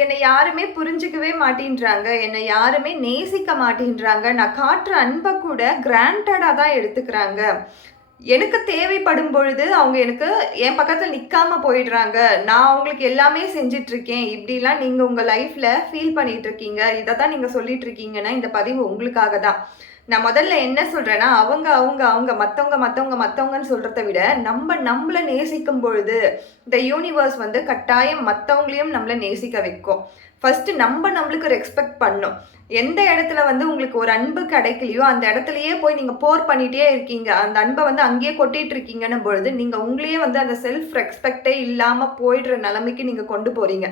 என்னை யாருமே புரிஞ்சுக்கவே மாட்டேன்றாங்க. என்னை யாருமே நேசிக்க மாட்டேன்றாங்க. நான் காட்டுற அன்ப கூட கிராண்டடா தான் எடுத்துக்கிறாங்க. எனக்கு தேவைப்படும் பொழுது அவங்க எனக்கு என் பக்கத்துல நிக்காம போயிடுறாங்க. நான் அவங்களுக்கு எல்லாமே செஞ்சுட்ருக்கேன். இப்படிலாம் நீங்க உங்க லைஃப்ல ஃபீல் பண்ணிட்டு இருக்கீங்க. இத தான் நீங்க சொல்லிட்டு இருக்கீங்கன்னா, இந்த பதிவு உங்களுக்காக தான். நான் முதல்ல என்ன சொல்றேன்னா, அவங்க அவங்க அவங்க மத்தவங்க மத்தவங்க மத்தவங்கன்னு சொல்றத விட, நம்மள நேசிக்கும் பொழுது, இந்த யூனிவர்ஸ் வந்து கட்டாயம் மத்தவங்களையும் நம்மள நேசிக்க வைக்கும். ஃபர்ஸ்ட் நம்மளுக்கு ரெஸ்பெக்ட் பண்ணணும். எந்த இடத்துல வந்து உங்களுக்கு ஒரு அன்பு கிடைக்கலையோ, அந்த இடத்துலயே போய் நீங்க போர் பண்ணிட்டே இருக்கீங்க. அந்த அன்ப வந்து அங்கேயே கொட்டிட்டு இருக்கீங்கன்னும் பொழுது, நீங்க உங்களையே வந்து அந்த செல்ஃப் ரெஸ்பெக்ட்டே இல்லாம போயிடுற நிலைமைக்கு நீங்க கொண்டு போறீங்க.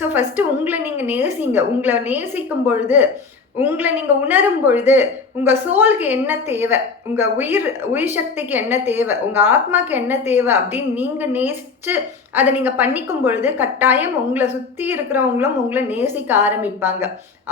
ஸோ ஃபர்ஸ்ட் உங்கள நீங்க நேசிங்க. உங்கள நேசிக்கும் பொழுது உங்கள நீங்க உணரும் பொழுது, உங்க சோலுக்கு என்ன தேவை? உங்க உயிர் சக்திக்கு என்ன தேவை? உங்க ஆத்மாக்கு என்ன தேவை? அப்படின்னு நீங்க நேசிச்சு அத நீங்க பண்ணிக்கும் பொழுது, கட்டாயம் உங்கள சுத்தி இருக்கிறவங்களும் உங்கள நேசிக்க ஆரம்பிப்பாங்க.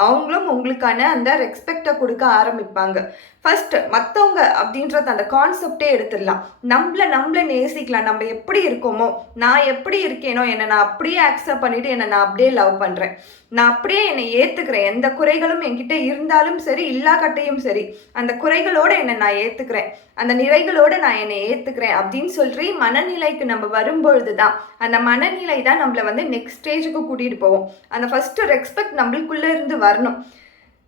அவங்களும் உங்களுக்கான அந்த ரெஸ்பெக்ட்ட குடுக்க ஆரம்பிப்பாங்க. ஃபர்ஸ்ட் மத்தவங்க அப்படின்றது அந்த கான்செப்டே எடுத்துடலாம். நம்மள நேசிக்கலாம். நம்ம எப்படி இருக்கோமோ, நான் எப்படி இருக்கேனோ, என்னை நான் அப்படியே அக்செப்ட் பண்ணிட்டு என்னை நான் அப்படியே லவ் பண்றேன். நான் அப்படியே என்னை ஏத்துக்கிறேன். எந்த குறைகளும் என்கிட்ட இருந்தாலும் சரி, இல்லாக்கட்டையும் சரி, அந்த குறைகளோட என்னை நான் ஏத்துக்கிறேன். அந்த நிறைகளோட நான் என்னை ஏத்துக்கிறேன் அப்படின்னு சொல்லி மனநிலைக்கு நம்ம வரும்பொழுது தான், அந்த மனநிலை தான் நம்மள வந்து நெக்ஸ்ட் ஸ்டேஜுக்கு கூட்டிட்டு போவோம். அந்த ஃபர்ஸ்ட் ரெஸ்பெக்ட் நம்மளுக்குள்ள இருந்து வரணும்.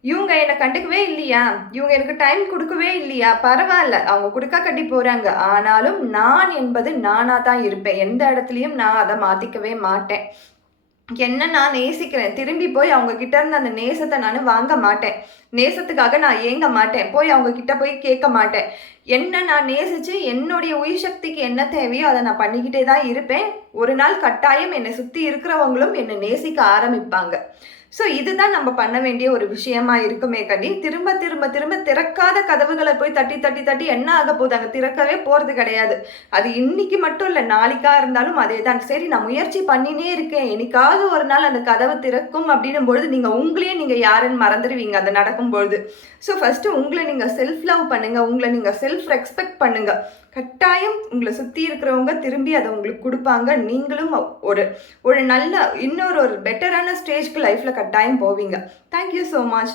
இவங்க என்னை கண்டுக்கவே இல்லையா, இவங்க எனக்கு டைம் கொடுக்கவே இல்லையா, பரவாயில்ல, அவங்க கொடுக்க கட்டி போறாங்க. ஆனாலும் நான் என்பது நானா தான் இருப்பேன். எந்த இடத்துலையும் நான் அதை மாத்திக்கவே மாட்டேன். என்ன நான் நேசிக்கிறேன். திரும்பி போய் அவங்க கிட்ட இருந்து அந்த நேசத்தை நான் வாங்க மாட்டேன். நேசத்துக்காக நான் ஏங்க மாட்டேன். போய் அவங்க கிட்ட போய் கேட்க மாட்டேன். என்ன நான் நேசிச்சு என்னுடைய உயிர் சக்திக்கு என்ன தேவையோ அதை நான் பண்ணிக்கிட்டே தான் இருப்பேன். ஒரு நாள் கட்டாயம் என்னை சுற்றி இருக்கிறவங்களும் என்னை நேசிக்க ஆரம்பிப்பாங்க. ஸோ இதுதான் நம்ம பண்ண வேண்டிய ஒரு விஷயமா இருக்குமே கண்டி. திரும்ப திரும்ப திரும்ப திறக்காத கதவுகளை போய் தட்டி தட்டி தட்டி என்ன ஆக போகுது? அங்கே திறக்கவே போகிறது கிடையாது. அது இன்னைக்கு மட்டும் இல்லை, நாளைக்கா இருந்தாலும் அதே தான். சரி, நான் முயற்சி பண்ணினே இருக்கேன், என்னைக்காவது ஒரு நாள் அந்த கதவை திறக்கும் அப்படின்னும் பொழுது நீங்கள் உங்களையே நீங்கள் யாருன்னு மறந்துடுவீங்க அது நடக்கும்பொழுது. ஸோ ஃபஸ்ட்டு உங்களை நீங்கள் செல்ஃப் லவ் பண்ணுங்கள். உங்களை நீங்கள் செல்ஃப் ரெஸ்பெக்ட் பண்ணுங்கள். கட்டாயம் உங்களை சுற்றி இருக்கிறவங்க திரும்பி அதை உங்களுக்கு கொடுப்பாங்க. நீங்களும் ஒரு நல்ல இன்னொரு பெட்டரான ஸ்டேஜ்க்கு லைஃப்பில் கட்டாயம் போவீங்க. Thank you so much.